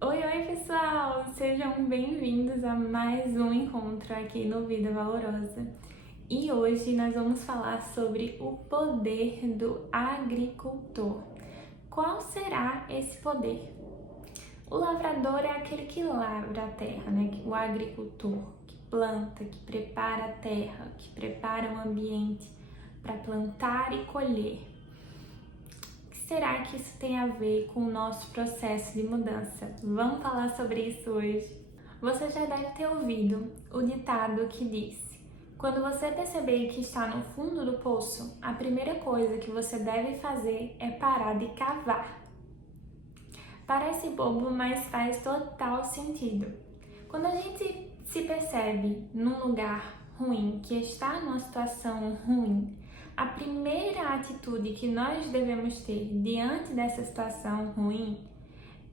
Oi, pessoal! Sejam bem-vindos a mais um encontro aqui no Vida Valorosa. E hoje nós vamos falar sobre o poder do agricultor. Qual será esse poder? O lavrador é aquele que lavra a terra, né? O agricultor que planta, que prepara a terra, que prepara o ambiente para plantar e colher. O que será que isso tem a ver com o nosso processo de mudança? Vamos falar sobre isso hoje. Você já deve ter ouvido o ditado que diz: quando você perceber que está no fundo do poço, a primeira coisa que você deve fazer é parar de cavar. Parece bobo, mas faz total sentido. Quando a gente se percebe num lugar ruim, que está numa situação ruim, a primeira atitude que nós devemos ter diante dessa situação ruim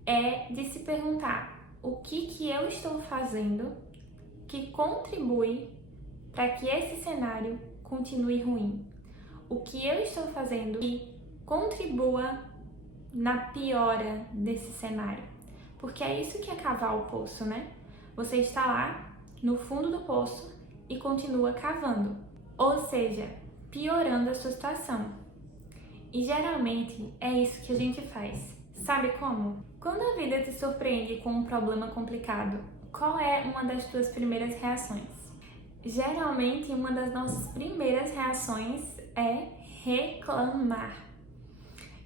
é de se perguntar o que eu estou fazendo que contribui para que esse cenário continue ruim. O que eu estou fazendo que contribua na piora desse cenário. Porque é isso que é cavar o poço, né? Você está lá no fundo do poço e continua cavando. Ou seja, piorando a sua situação. E geralmente é isso que a gente faz. Sabe como? Quando a vida te surpreende com um problema complicado, qual é uma das tuas primeiras reações? Geralmente, uma das nossas primeiras reações é reclamar.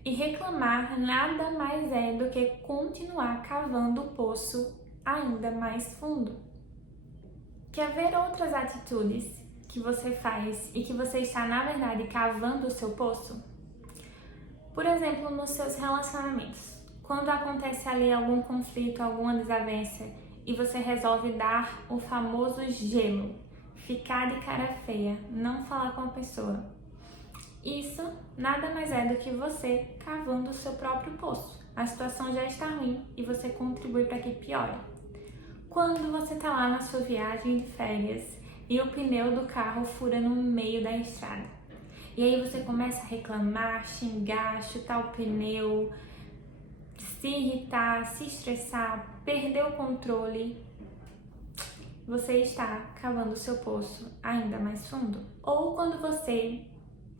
E reclamar nada mais é do que continuar cavando o poço ainda mais fundo. Quer ver outras atitudes que você faz e que você está, na verdade, cavando o seu poço? Por exemplo, nos seus relacionamentos. Quando acontece ali algum conflito, alguma desavença e você resolve dar o famoso gelo, ficar de cara feia, não falar com a pessoa. Isso nada mais é do que você cavando o seu próprio poço. A situação já está ruim e você contribui para que piore. Quando você está lá na sua viagem de férias e o pneu do carro fura no meio da estrada. E aí você começa a reclamar, xingar, chutar o pneu, se irritar, se estressar, perder o controle. Você está cavando o seu poço ainda mais fundo. Ou quando você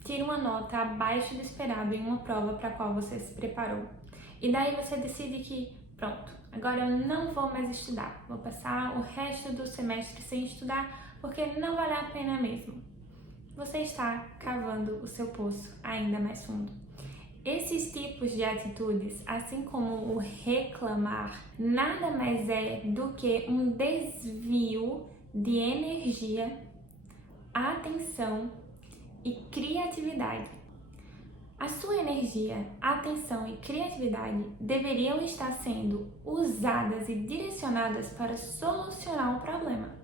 tira uma nota abaixo do esperado em uma prova para a qual você se preparou. E daí você decide que, pronto, agora eu não vou mais estudar. Vou passar o resto do semestre sem estudar porque não vale a pena mesmo. Você está cavando o seu poço ainda mais fundo. Esses tipos de atitudes, assim como o reclamar, nada mais é do que um desvio de energia, atenção e criatividade. A sua energia, atenção e criatividade deveriam estar sendo usadas e direcionadas para solucionar o problema.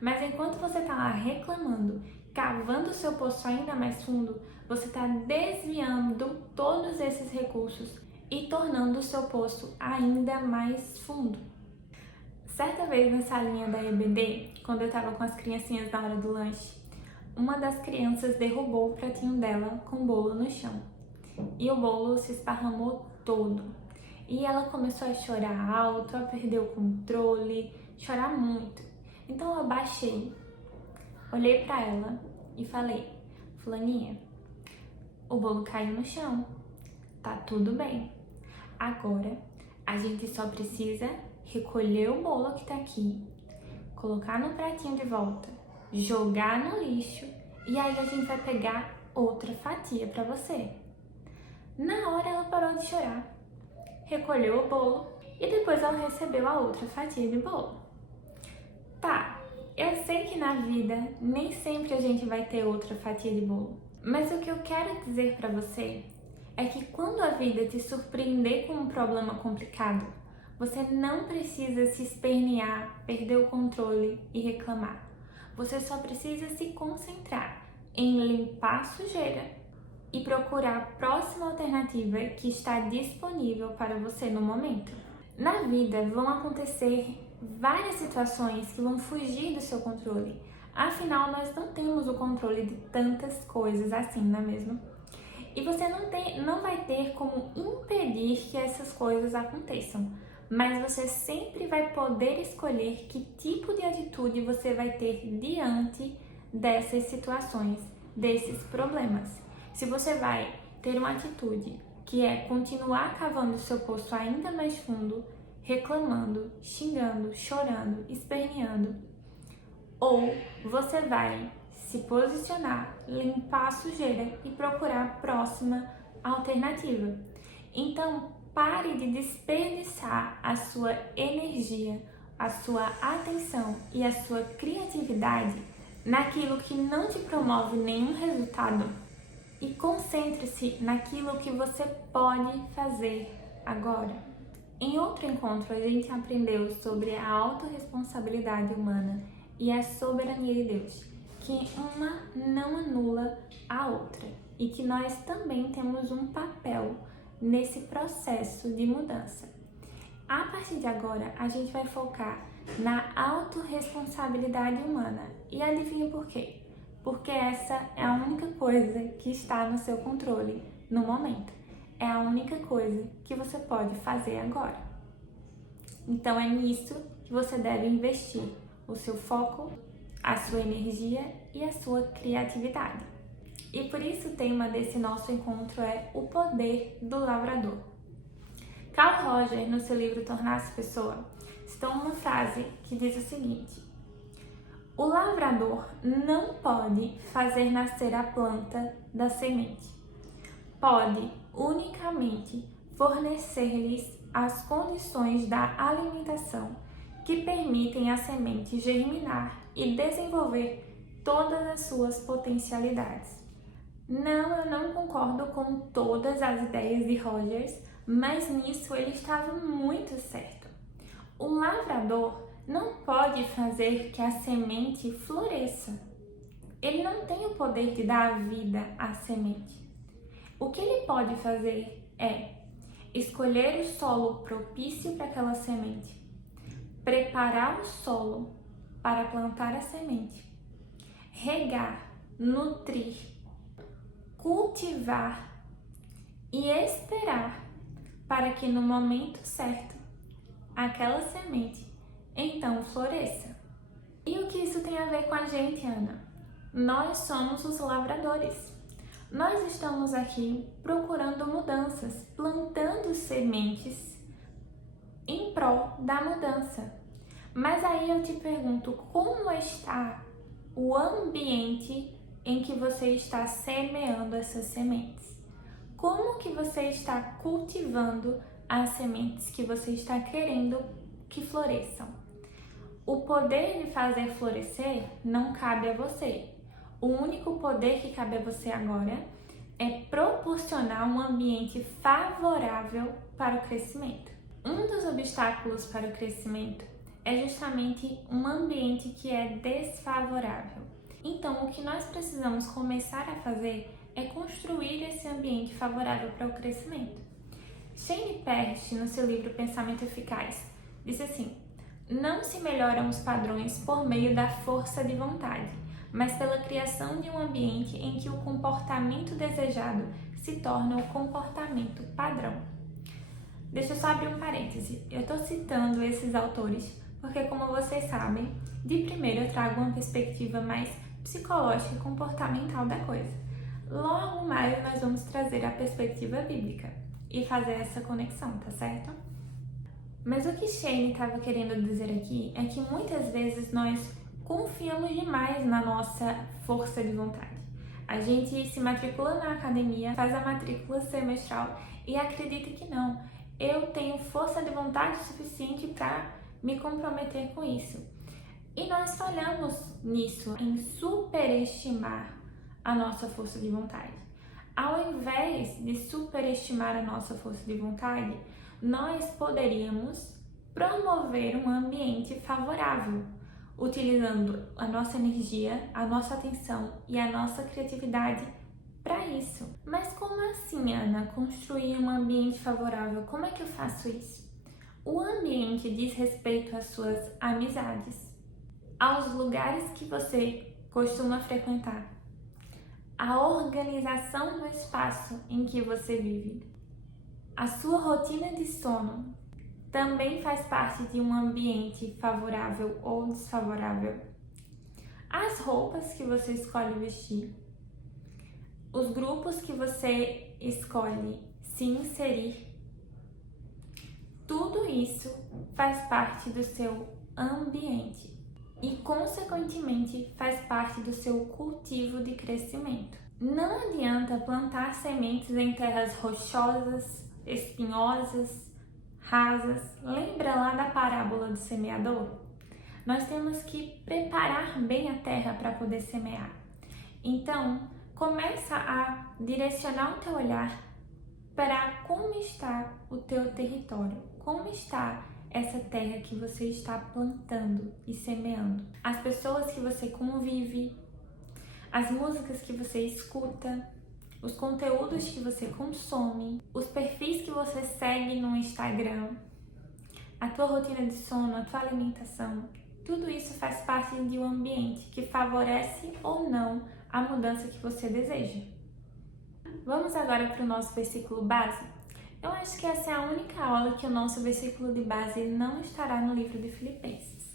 Mas enquanto você está lá reclamando, cavando o seu poço ainda mais fundo, você está desviando todos esses recursos e tornando o seu poço ainda mais fundo. Certa vez na salinha da EBD, quando eu estava com as criancinhas na hora do lanche, uma das crianças derrubou o pratinho dela com bolo no chão. E o bolo se esparramou todo. E ela começou a chorar alto, a perder o controle, chorar muito. Então eu baixei, olhei para ela e falei: Fulaninha, o bolo caiu no chão, tá tudo bem. Agora a gente só precisa recolher o bolo que tá aqui, colocar no pratinho de volta, jogar no lixo e aí a gente vai pegar outra fatia para você. Na hora ela parou de chorar, recolheu o bolo e depois ela recebeu a outra fatia de bolo. Tá, eu sei que na vida nem sempre a gente vai ter outra fatia de bolo, mas o que eu quero dizer para você é que quando a vida te surpreender com um problema complicado, você não precisa se espernear, perder o controle e reclamar. Você só precisa se concentrar em limpar a sujeira e procurar a próxima alternativa que está disponível para você no momento. Na vida vão acontecer várias situações que vão fugir do seu controle. Afinal, nós não temos o controle de tantas coisas assim, não é mesmo? E você não vai ter como impedir que essas coisas aconteçam. mas você sempre vai poder escolher que tipo de atitude você vai ter diante dessas situações, desses problemas. Se você vai ter uma atitude que é continuar cavando o seu poço ainda mais fundo, reclamando, xingando, chorando, esperneando, ou você vai se posicionar, limpar a sujeira e procurar a próxima alternativa. Então, pare de desperdiçar a sua energia, a sua atenção e a sua criatividade naquilo que não te promove nenhum resultado e concentre-se naquilo que você pode fazer agora. Em outro encontro, a gente aprendeu sobre a autorresponsabilidade humana e a soberania de Deus, que uma não anula a outra e que nós também temos um papel nesse processo de mudança. A partir de agora, a gente vai focar na autorresponsabilidade humana. E adivinha por quê? Porque essa é a única coisa que está no seu controle no momento. É a única coisa que você pode fazer agora. Então é nisso que você deve investir o seu foco, a sua energia e a sua criatividade. E por isso o tema desse nosso encontro é o poder do lavrador. Carl Rogers, no seu livro Tornar-se Pessoa, citou uma frase que diz o seguinte: o lavrador não pode fazer nascer a planta da semente. Pode unicamente fornecer-lhes as condições da alimentação que permitem à semente germinar e desenvolver todas as suas potencialidades. Não, eu não concordo com todas as ideias de Rogers, mas nisso ele estava muito certo. Um lavrador não pode fazer que a semente floresça. Ele não tem o poder de dar vida à semente. O que ele pode fazer é escolher o solo propício para aquela semente, preparar o solo para plantar a semente, regar, nutrir, cultivar e esperar para que no momento certo aquela semente então floresça. E o que isso tem a ver com a gente, Ana? Nós somos os lavradores. Nós estamos aqui procurando mudanças, plantando sementes em prol da mudança. Mas aí eu te pergunto, como está o ambiente em que você está semeando essas sementes? Como que você está cultivando as sementes que você está querendo que floresçam? O poder de fazer florescer não cabe a você. O único poder que cabe a você agora é proporcionar um ambiente favorável para o crescimento. Um dos obstáculos para o crescimento é justamente um ambiente que é desfavorável. Então, o que nós precisamos começar a fazer é construir esse ambiente favorável para o crescimento. Shane Perry, no seu livro Pensamento Eficaz, disse assim: não se melhoram os padrões por meio da força de vontade, mas pela criação de um ambiente em que o comportamento desejado se torna o comportamento padrão. Deixa eu só abrir um parêntese. Eu estou citando esses autores porque, como vocês sabem, de primeiro eu trago uma perspectiva mais psicológica e comportamental da coisa. Logo mais nós vamos trazer a perspectiva bíblica e fazer essa conexão, tá certo? Mas o que Shane estava querendo dizer aqui é que muitas vezes nós confiamos demais na nossa força de vontade. A gente se matricula na academia, faz a matrícula semestral e acredita que não, eu tenho força de vontade suficiente para me comprometer com isso. E nós falhamos nisso, em superestimar a nossa força de vontade. Ao invés de superestimar a nossa força de vontade, nós poderíamos promover um ambiente favorável, utilizando a nossa energia, a nossa atenção e a nossa criatividade para isso. Mas como assim, Ana, construir um ambiente favorável? Como é que eu faço isso? O ambiente diz respeito às suas amizades, aos lugares que você costuma frequentar, à organização do espaço em que você vive, a sua rotina de sono, também faz parte de um ambiente favorável ou desfavorável. As roupas que você escolhe vestir, os grupos que você escolhe se inserir, tudo isso faz parte do seu ambiente e, consequentemente, faz parte do seu cultivo de crescimento. Não adianta plantar sementes em terras rochosas, espinhosas, rasas. Lembra lá da parábola do semeador? Nós temos que preparar bem a terra para poder semear. Então, começa a direcionar o teu olhar para como está o teu território, como está essa terra que você está plantando e semeando. As pessoas que você convive, as músicas que você escuta, os conteúdos que você consome, os perfis que você segue no Instagram, a tua rotina de sono, a tua alimentação, tudo isso faz parte de um ambiente que favorece ou não a mudança que você deseja. Vamos agora para o nosso versículo base. Eu acho que essa é a única aula que o nosso versículo de base não estará no livro de Filipenses.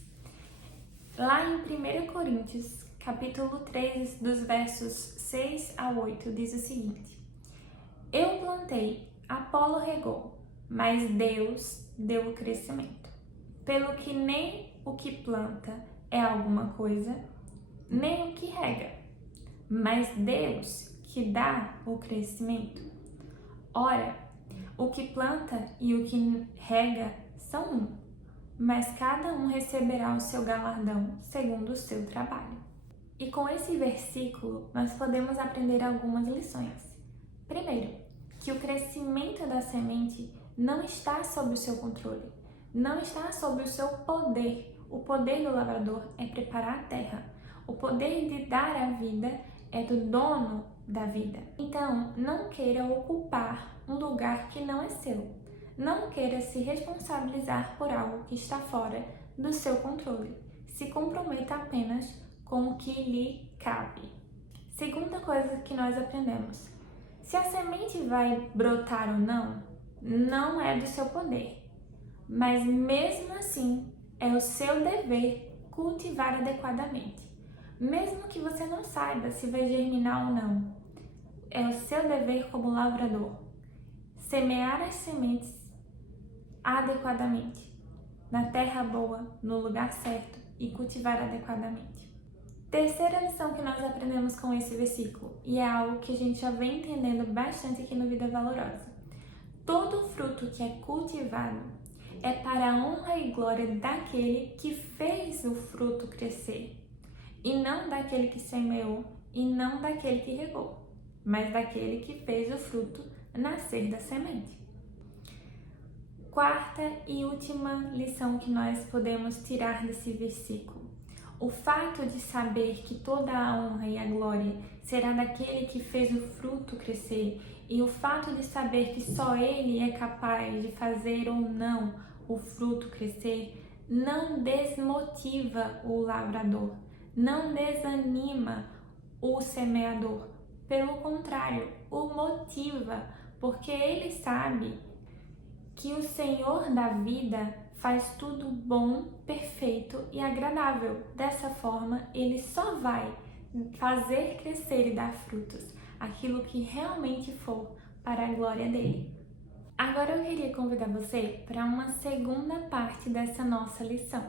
Lá em 1 Coríntios, capítulo 3, dos versos 6 a 8, diz o seguinte: Eu plantei, Apolo regou, mas Deus deu o crescimento. Pelo que nem o que planta é alguma coisa, nem o que rega, mas Deus que dá o crescimento. Ora, o que planta e o que rega são um, mas cada um receberá o seu galardão segundo o seu trabalho. E com esse versículo, nós podemos aprender algumas lições. Primeiro, que o crescimento da semente não está sob o seu controle, não está sob o seu poder. O poder do lavrador é preparar a terra. O poder de dar a vida é do dono da vida. Então, não queira ocupar um lugar que não é seu. Não queira se responsabilizar por algo que está fora do seu controle. Se comprometa apenas com o que lhe cabe. Segunda coisa que nós aprendemos: se a semente vai brotar ou não, não é do seu poder. Mas mesmo assim, é o seu dever cultivar adequadamente. Mesmo que você não saiba se vai germinar ou não, é o seu dever como lavrador semear as sementes adequadamente, na terra boa, no lugar certo e cultivar adequadamente. Terceira lição que nós aprendemos com esse versículo, e é algo que a gente já vem entendendo bastante aqui no Vida Valorosa: todo fruto que é cultivado é para a honra e glória daquele que fez o fruto crescer, e não daquele que semeou, e não daquele que regou, mas daquele que fez o fruto nascer da semente. Quarta e última lição que nós podemos tirar desse versículo: o fato de saber que toda a honra e a glória será daquele que fez o fruto crescer, e o fato de saber que só ele é capaz de fazer ou não o fruto crescer, não desmotiva o lavrador, não desanima o semeador. Pelo contrário, o motiva, porque ele sabe que o Senhor da vida faz tudo bom, perfeito e agradável. Dessa forma, ele só vai fazer crescer e dar frutos, aquilo que realmente for para a glória dele. Agora eu queria convidar você para uma segunda parte dessa nossa lição,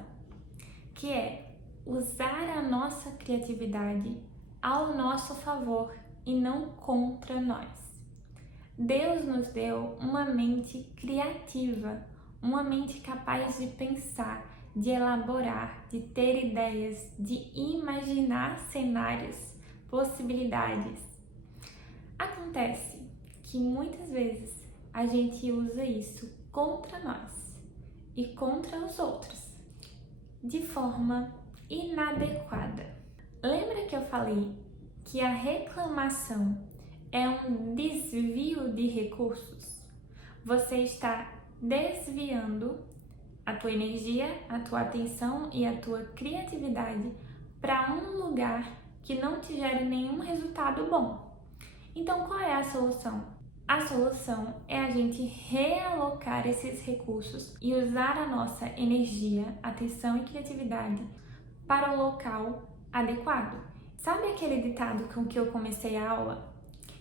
que é usar a nossa criatividade ao nosso favor e não contra nós. Deus nos deu uma mente criativa, uma mente capaz de pensar, de elaborar, de ter ideias, de imaginar cenários, possibilidades. Acontece que muitas vezes a gente usa isso contra nós e contra os outros, de forma inadequada. Lembra que eu falei que a reclamação é um desvio de recursos? Você está desviando a tua energia, a tua atenção e a tua criatividade para um lugar que não te gere nenhum resultado bom. Então, qual é a solução? A solução é a gente realocar esses recursos e usar a nossa energia, atenção e criatividade para o local adequado. Sabe aquele ditado com que eu comecei a aula?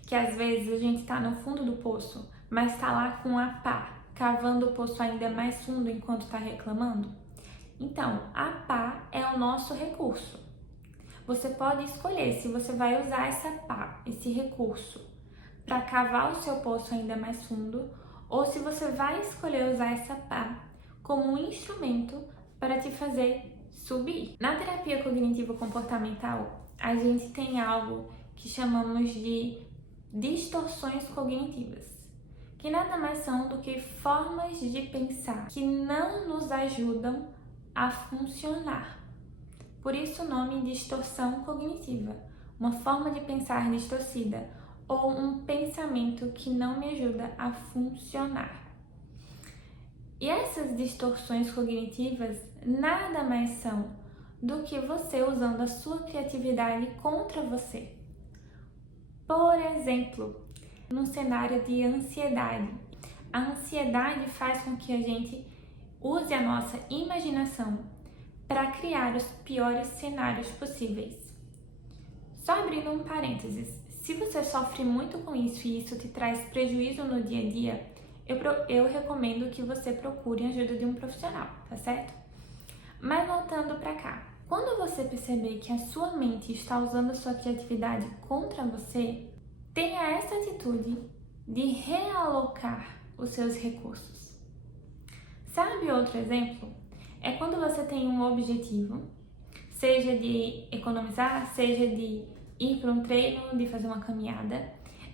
Que às vezes a gente está no fundo do poço, mas está lá com a pá, cavando o poço ainda mais fundo enquanto está reclamando? Então, a pá é o nosso recurso. Você pode escolher se você vai usar essa pá, esse recurso, para cavar o seu poço ainda mais fundo, ou se você vai escolher usar essa pá como um instrumento para te fazer subir. Na terapia cognitivo-comportamental, a gente tem algo que chamamos de distorções cognitivas, que nada mais são do que formas de pensar que não nos ajudam a funcionar. Por isso o nome distorção cognitiva, uma forma de pensar distorcida ou um pensamento que não me ajuda a funcionar. E essas distorções cognitivas nada mais são do que você usando a sua criatividade contra você. Por exemplo, num cenário de ansiedade, a ansiedade faz com que a gente use a nossa imaginação para criar os piores cenários possíveis. Só abrindo um parênteses, se você sofre muito com isso e isso te traz prejuízo no dia a dia, eu recomendo que você procure a ajuda de um profissional, tá certo? Mas voltando para cá, quando você perceber que a sua mente está usando a sua criatividade contra você, tenha essa atitude de realocar os seus recursos. Sabe outro exemplo? É quando você tem um objetivo, seja de economizar, seja de ir para um treino, de fazer uma caminhada,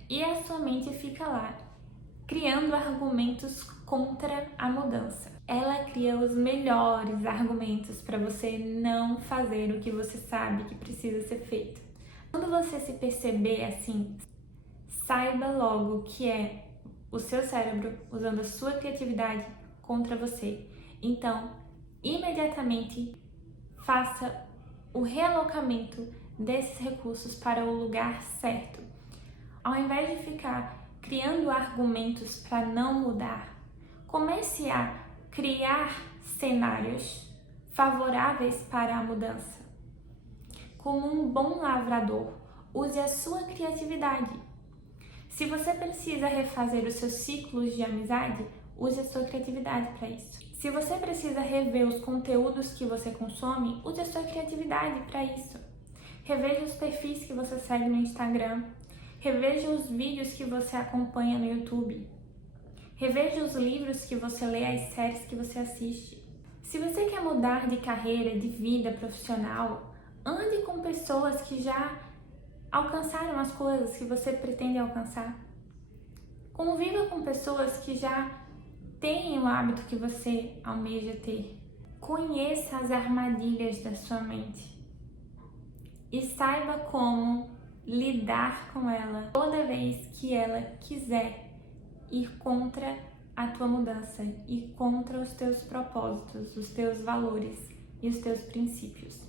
e a sua mente fica lá, criando argumentos contra a mudança. Ela cria os melhores argumentos para você não fazer o que você sabe que precisa ser feito. Quando você se perceber assim, saiba logo que é o seu cérebro usando a sua criatividade contra você. Então, imediatamente faça o realocamento desses recursos para o lugar certo. Ao invés de ficar criando argumentos para não mudar, comece a criar cenários favoráveis para a mudança. Como um bom lavrador, use a sua criatividade. Se você precisa refazer os seus ciclos de amizade, use a sua criatividade para isso. Se você precisa rever os conteúdos que você consome, use a sua criatividade para isso. Reveja os perfis que você segue no Instagram. Reveja os vídeos que você acompanha no YouTube. Reveja os livros que você lê, as séries que você assiste. Se você quer mudar de carreira, de vida profissional, ande com pessoas que já alcançaram as coisas que você pretende alcançar. Conviva com pessoas que já têm o hábito que você almeja ter. Conheça as armadilhas da sua mente e saiba como lidar com ela toda vez que ela quiser ir contra a tua mudança e contra os teus propósitos, os teus valores e os teus princípios.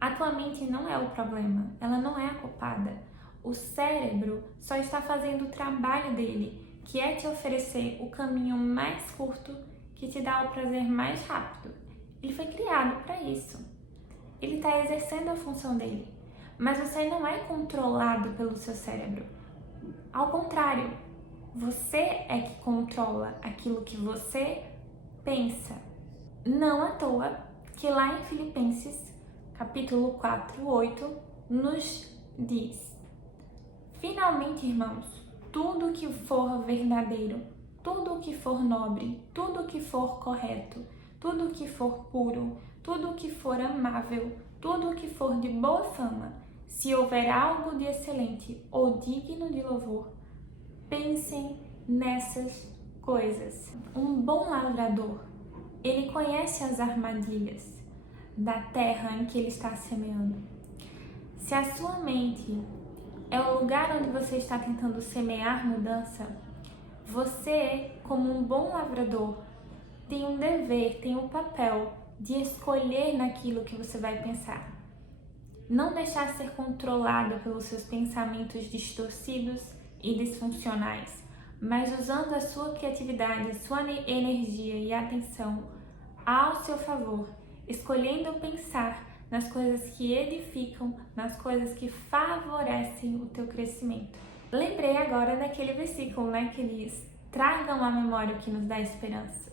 A tua mente não é o problema, ela não é a culpada. O cérebro só está fazendo o trabalho dele, que é te oferecer o caminho mais curto que te dá o prazer mais rápido. Ele foi criado para isso. Ele está exercendo a função dele. Mas você não é controlado pelo seu cérebro. Ao contrário, você é que controla aquilo que você pensa. Não à toa que lá em Filipenses, capítulo 4:8, nos diz: finalmente, irmãos, tudo que for verdadeiro, tudo que for nobre, tudo que for correto, tudo que for puro, tudo que for amável, tudo que for de boa fama, se houver algo de excelente ou digno de louvor, pensem nessas coisas. Um bom lavrador, ele conhece as armadilhas da terra em que ele está semeando. Se a sua mente é o lugar onde você está tentando semear mudança, você, como um bom lavrador, tem um dever, tem um papel de escolher naquilo que você vai pensar. Não deixar ser controlado pelos seus pensamentos distorcidos e disfuncionais, mas usando a sua criatividade, sua energia e atenção ao seu favor, escolhendo pensar nas coisas que edificam, nas coisas que favorecem o teu crescimento. Lembrei agora daquele versículo, que diz: tragam à memória o que nos dá esperança.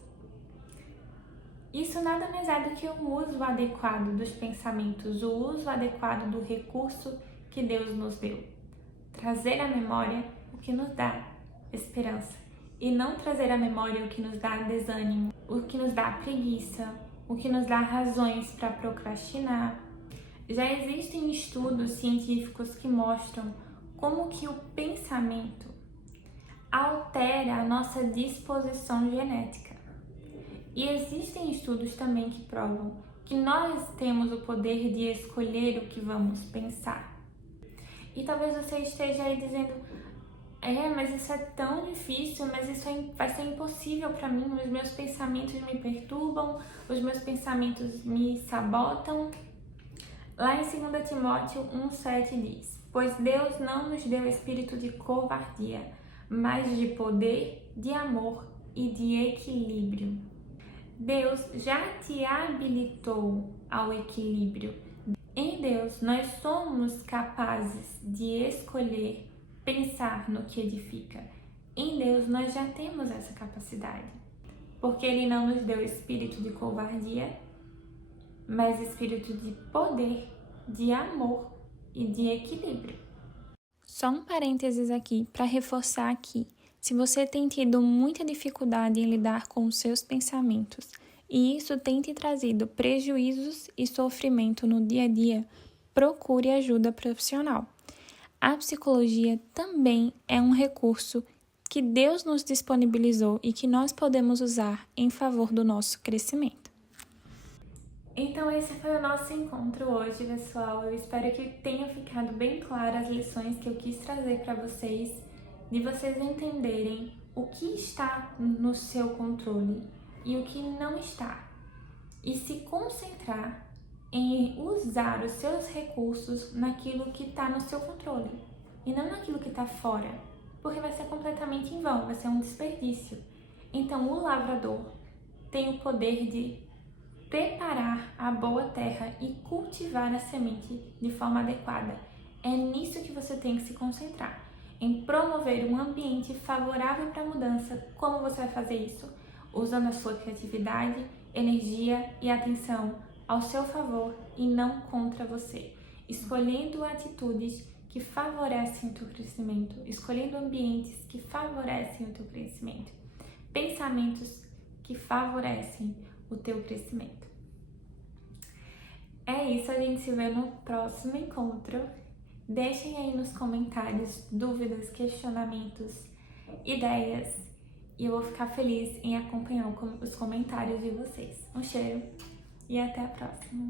Isso nada mais é do que o uso adequado dos pensamentos, o uso adequado do recurso que Deus nos deu. Trazer à memória o que nos dá esperança e não trazer à memória o que nos dá desânimo, o que nos dá preguiça, o que nos dá razões para procrastinar. Já existem estudos científicos que mostram como que o pensamento altera a nossa disposição genética. E existem estudos também que provam que nós temos o poder de escolher o que vamos pensar. E talvez você esteja aí dizendo: mas isso é tão difícil, mas isso vai ser impossível para mim, os meus pensamentos me perturbam, os meus pensamentos me sabotam. Lá em 2 Timóteo 1,7 diz: pois Deus não nos deu espírito de covardia, mas de poder, de amor e de equilíbrio. Deus já te habilitou ao equilíbrio. Em Deus, nós somos capazes de escolher pensar no que edifica. Em Deus, nós já temos essa capacidade, porque Ele não nos deu espírito de covardia, mas espírito de poder, de amor e de equilíbrio. Só um parênteses aqui para reforçar que, se você tem tido muita dificuldade em lidar com os seus pensamentos e isso tem te trazido prejuízos e sofrimento no dia a dia, procure ajuda profissional. A psicologia também é um recurso que Deus nos disponibilizou e que nós podemos usar em favor do nosso crescimento. Então esse foi o nosso encontro hoje, pessoal. Eu espero que tenha ficado bem claro as lições que eu quis trazer para vocês, de vocês entenderem o que está no seu controle e o que não está, e se concentrar em usar os seus recursos naquilo que está no seu controle e não naquilo que está fora, porque vai ser completamente em vão, vai ser um desperdício. Então o lavrador tem o poder de preparar a boa terra e cultivar a semente de forma adequada. É nisso que você tem que se concentrar, em promover um ambiente favorável para a mudança. Como você vai fazer isso? Usando a sua criatividade, energia e atenção ao seu favor e não contra você. Escolhendo atitudes que favorecem o teu crescimento, escolhendo ambientes que favorecem o teu crescimento, pensamentos que favorecem o teu crescimento. É isso, a gente se vê no próximo encontro. Deixem aí nos comentários dúvidas, questionamentos, ideias, e eu vou ficar feliz em acompanhar os comentários de vocês. Um cheiro e até a próxima!